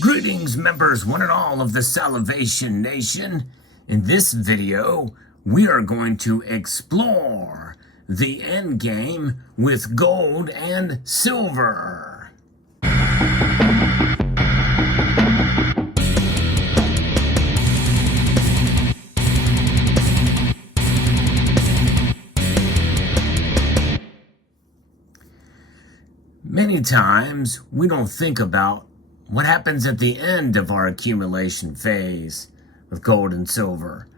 Greetings, members, one and all of the Salivation Nation. In this video, we are going to explore the end game with gold and silver. Many times, we don't think about what happens at the end of our accumulation phase with gold and silver.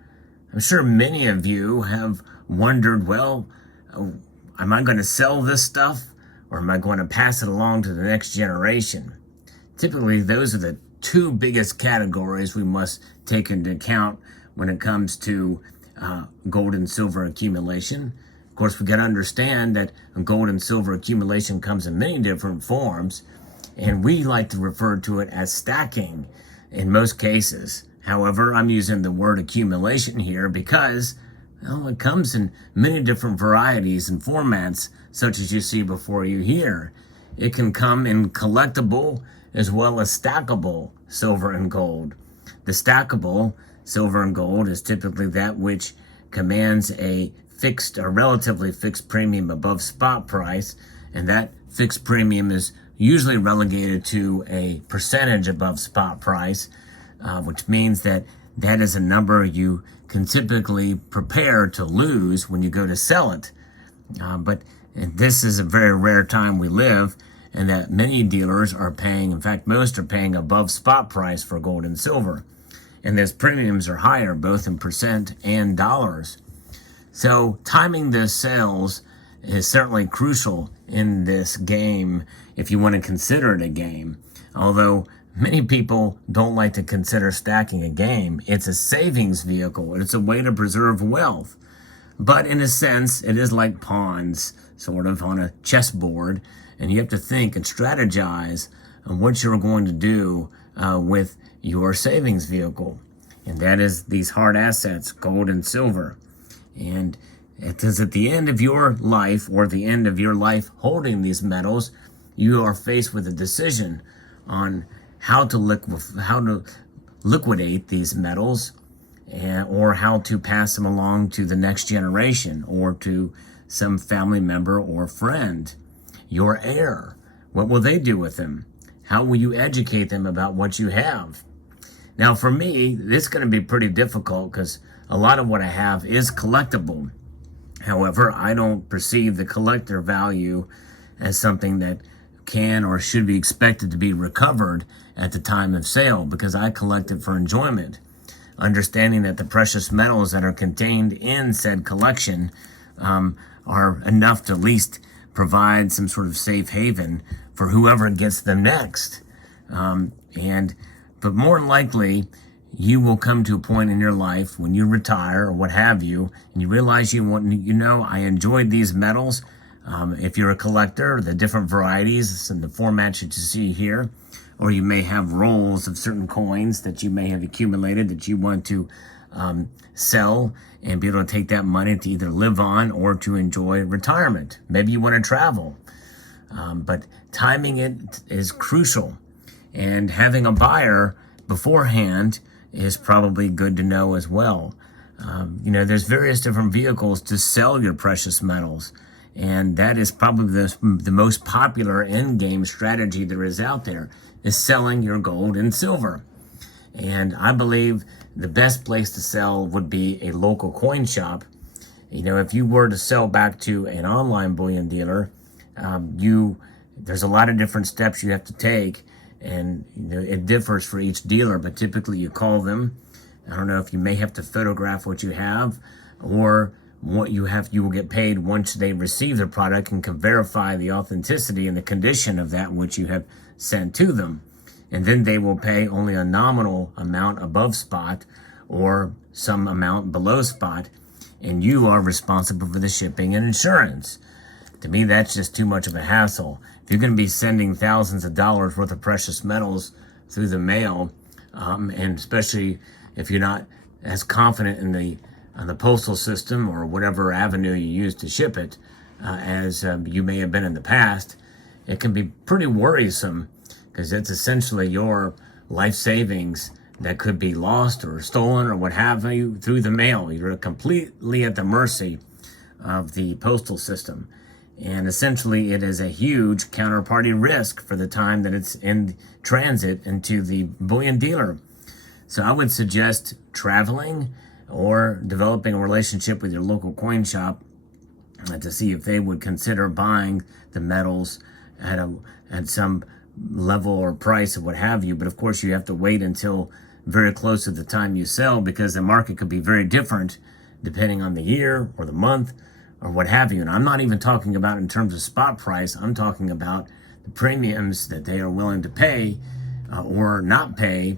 I'm sure many of you have wondered, well, am I going to sell this stuff or am I going to pass it along to the next generation? Typically, those are the two biggest categories we must take into account when it comes to gold and silver accumulation. Of course, we got to understand that gold and silver accumulation comes in many different forms, and we like to refer to it as stacking in most cases. However, I'm using the word accumulation here because, well, it comes in many different varieties and formats, such as you see before you here. It can come in collectible as well as stackable silver and gold. The stackable silver and gold is typically that which commands a fixed or relatively fixed premium above spot price, and that fixed premium is usually relegated to a percentage above spot price, which means that that is a number you can typically prepare to lose when you go to sell it. But this is a very rare time we live, and that many dealers are paying, in fact, most are paying above spot price for gold and silver. And those premiums are higher, both in percent and dollars. So timing those sales is certainly crucial in this game, if you want to consider it a game. Although many people don't like to consider stacking a game. It's a savings vehicle. It's a way to preserve wealth. But in a sense, it is like pawns, sort of, on a chessboard. And you have to think and strategize on what you're going to do with your savings vehicle. And that is these hard assets, gold and silver. And it is at the end of your life, or the end of your life holding these metals, you are faced with a decision on how to liquidate these metals, or how to pass them along to the next generation or to some family member or friend. Your heir, what will they do with them? How will you educate them about what you have? Now, for me, it's going to be pretty difficult because a lot of what I have is collectible. However, I don't perceive the collector value as something that can or should be expected to be recovered at the time of sale, because I collect it for enjoyment, understanding that the precious metals that are contained in said collection are enough to at least provide some sort of safe haven for whoever gets them next. But more likely, you will come to a point in your life when you retire or what have you, and you realize I enjoyed these metals. If you're a collector, the different varieties and the formats that you see here, or you may have rolls of certain coins that you may have accumulated that you want to sell and be able to take that money to either live on or to enjoy retirement. Maybe you want to travel. But timing it is crucial. And having a buyer beforehand is probably good to know as well. There's various different vehicles to sell your precious metals, and that is probably the most popular end game strategy there is out there, is selling your gold and silver. And I believe the best place to sell would be a local coin shop. If you were to sell back to an online bullion dealer, there's a lot of different steps you have to take. And it differs for each dealer, but typically you call them. I don't know if you may have to photograph what you have, or what you have, you will get paid once they receive the product and can verify the authenticity and the condition of that which you have sent to them. And then they will pay only a nominal amount above spot or some amount below spot, and you are responsible for the shipping and insurance. To me, that's just too much of a hassle. If you're going to be sending thousands of dollars worth of precious metals through the mail, and especially if you're not as confident in the postal system or whatever avenue you use to ship it, as you may have been in the past, it can be pretty worrisome, because it's essentially your life savings that could be lost or stolen or what have you through the mail. You're completely at the mercy of the postal system. And essentially, it is a huge counterparty risk for the time that it's in transit into the bullion dealer. So I would suggest traveling or developing a relationship with your local coin shop to see if they would consider buying the metals at some level or price or what have you. But of course, you have to wait until very close to the time you sell, because the market could be very different depending on the year or the month or what have you. And I'm not even talking about in terms of spot price. I'm talking about the premiums that they are willing to pay or not pay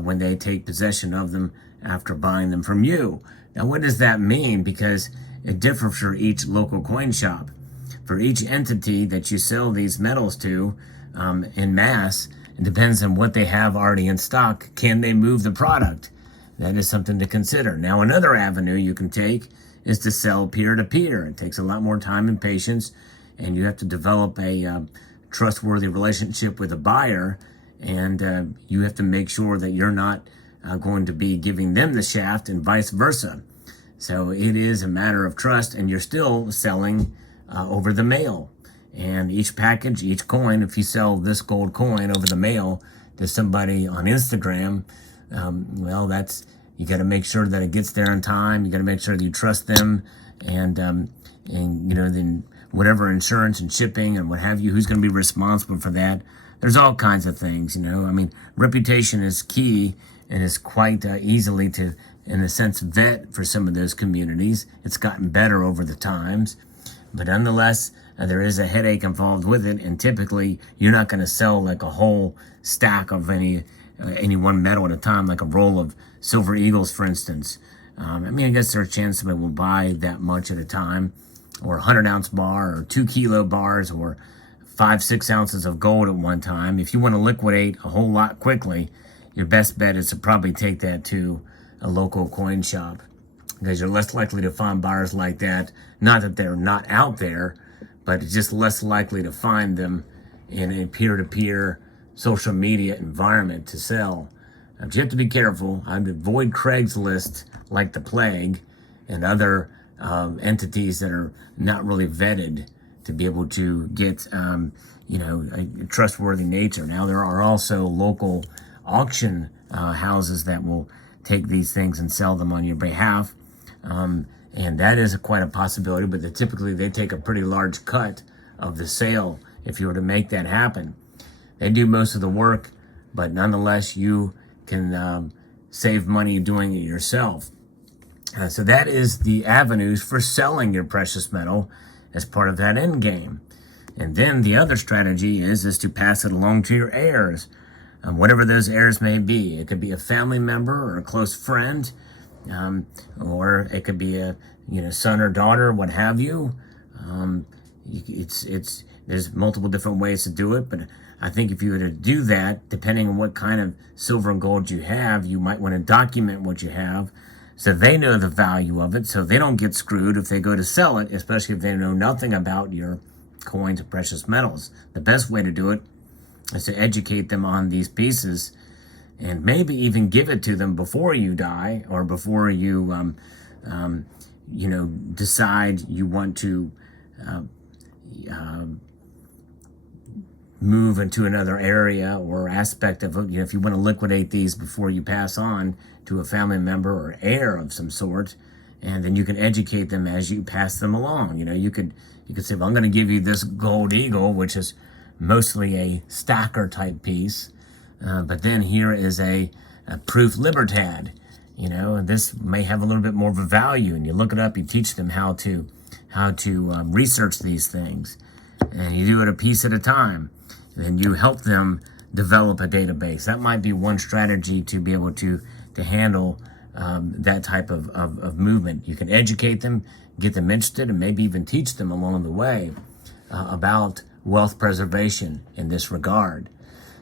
when they take possession of them after buying them from you. Now, what does that mean? Because it differs for each local coin shop. For each entity that you sell these metals to in mass, it depends on what they have already in stock. Can they move the product? That is something to consider. Now, another avenue you can take is to sell peer-to-peer. It takes a lot more time and patience, and you have to develop a trustworthy relationship with a buyer, and you have to make sure that you're not going to be giving them the shaft and vice versa. So it is a matter of trust, and you're still selling over the mail. And each package, each coin, if you sell this gold coin over the mail to somebody on Instagram, well, you got to make sure that it gets there in time. You got to make sure that you trust them, and then whatever insurance and shipping and what have you, who's going to be responsible for that? There's all kinds of things, reputation is key, and is quite easily to, in a sense, vet for some of those communities. It's gotten better over the times, but nonetheless, there is a headache involved with it, and typically you're not going to sell like a whole stack of any one metal at a time, like a roll of silver eagles, for instance. I guess there's a chance somebody will buy that much at a time, or a 100-ounce bar, or 2-kilo bars, or 5-6 ounces of gold at one time. If you want to liquidate a whole lot quickly, your best bet is to probably take that to a local coin shop, because you're less likely to find buyers like that. Not that they're not out there, but it's just less likely to find them in a peer-to-peer social media environment to sell. But you have to be careful. I'd avoid Craigslist like the plague, and other entities that are not really vetted to be able to get a trustworthy nature. Now, there are also local auction houses that will take these things and sell them on your behalf. And that is quite a possibility, but typically they take a pretty large cut of the sale if you were to make that happen. They do most of the work, but nonetheless, you can save money doing it yourself. So that is the avenues for selling your precious metal as part of that end game. And then the other strategy is to pass it along to your heirs, whatever those heirs may be. It could be a family member or a close friend, or it could be a son or daughter, what have you. There's multiple different ways to do it, but I think if you were to do that, depending on what kind of silver and gold you have, you might want to document what you have so they know the value of it, so they don't get screwed if they go to sell it, especially if they know nothing about your coins or precious metals. The best way to do it is to educate them on these pieces, and maybe even give it to them before you die, or before you, decide you want to move into another area or aspect of it. If you want to liquidate these before you pass on to a family member or heir of some sort, and then you can educate them as you pass them along. You could say, well, I'm going to give you this gold eagle, which is mostly a stacker type piece. But then here is a proof libertad, and this may have a little bit more of a value, and you look it up, you teach them how to research these things, and you do it a piece at a time, and you help them develop a database. That might be one strategy to be able to handle that type of movement. You can educate them, get them interested, and maybe even teach them along the way about wealth preservation in this regard.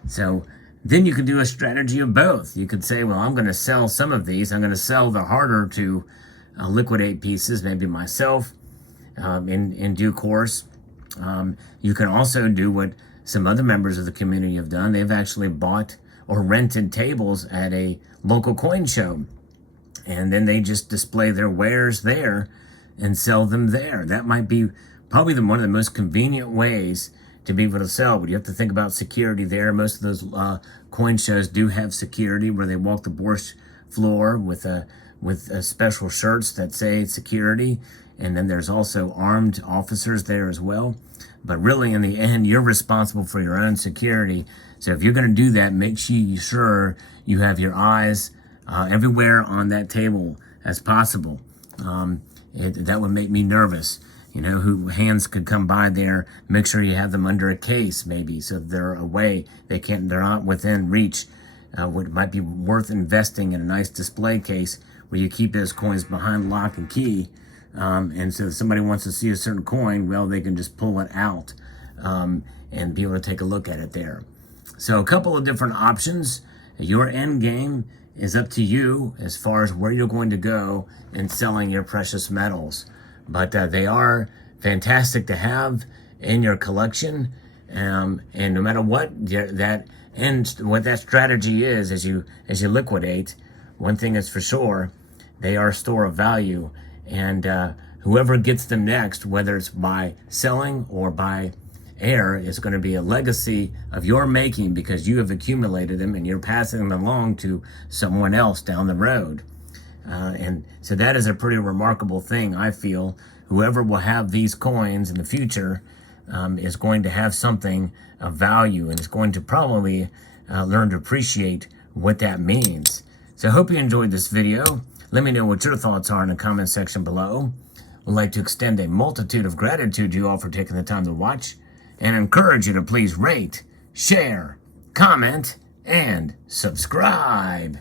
So then you could do a strategy of both. You could say, well, I'm going to sell some of these. I'm going to sell the harder to liquidate pieces, maybe myself, in due course. You can also do what some other members of the community have done. They've actually bought or rented tables at a local coin show. And then they just display their wares there and sell them there. That might be probably one of the most convenient ways to be able to sell, but you have to think about security there. Most of those coin shows do have security where they walk the bourse floor with special shirts that say security, and then there's also armed officers there as well. But really, in the end, you're responsible for your own security. So if you're going to do that, make sure you have your eyes everywhere on that table as possible. That would make me nervous. You know, who hands could come by there. Make sure you have them under a case, maybe, so they're away. They're not within reach. What might be worth investing in a nice display case where you keep those coins behind lock and key. And so if somebody wants to see a certain coin, well, they can just pull it out and be able to take a look at it there. So a couple of different options. Your end game is up to you as far as where you're going to go in selling your precious metals. But they are fantastic to have in your collection. And no matter what that strategy is as you liquidate, one thing is for sure, they are a store of value. And whoever gets them next, whether it's by selling or by air, is going to be a legacy of your making because you have accumulated them and you're passing them along to someone else down the road. And so that is a pretty remarkable thing, I feel. Whoever will have these coins in the future is going to have something of value and is going to probably learn to appreciate what that means. So I hope you enjoyed this video. Let me know what your thoughts are in the comment section below. I'd like to extend a multitude of gratitude to you all for taking the time to watch and encourage you to please rate, share, comment, and subscribe.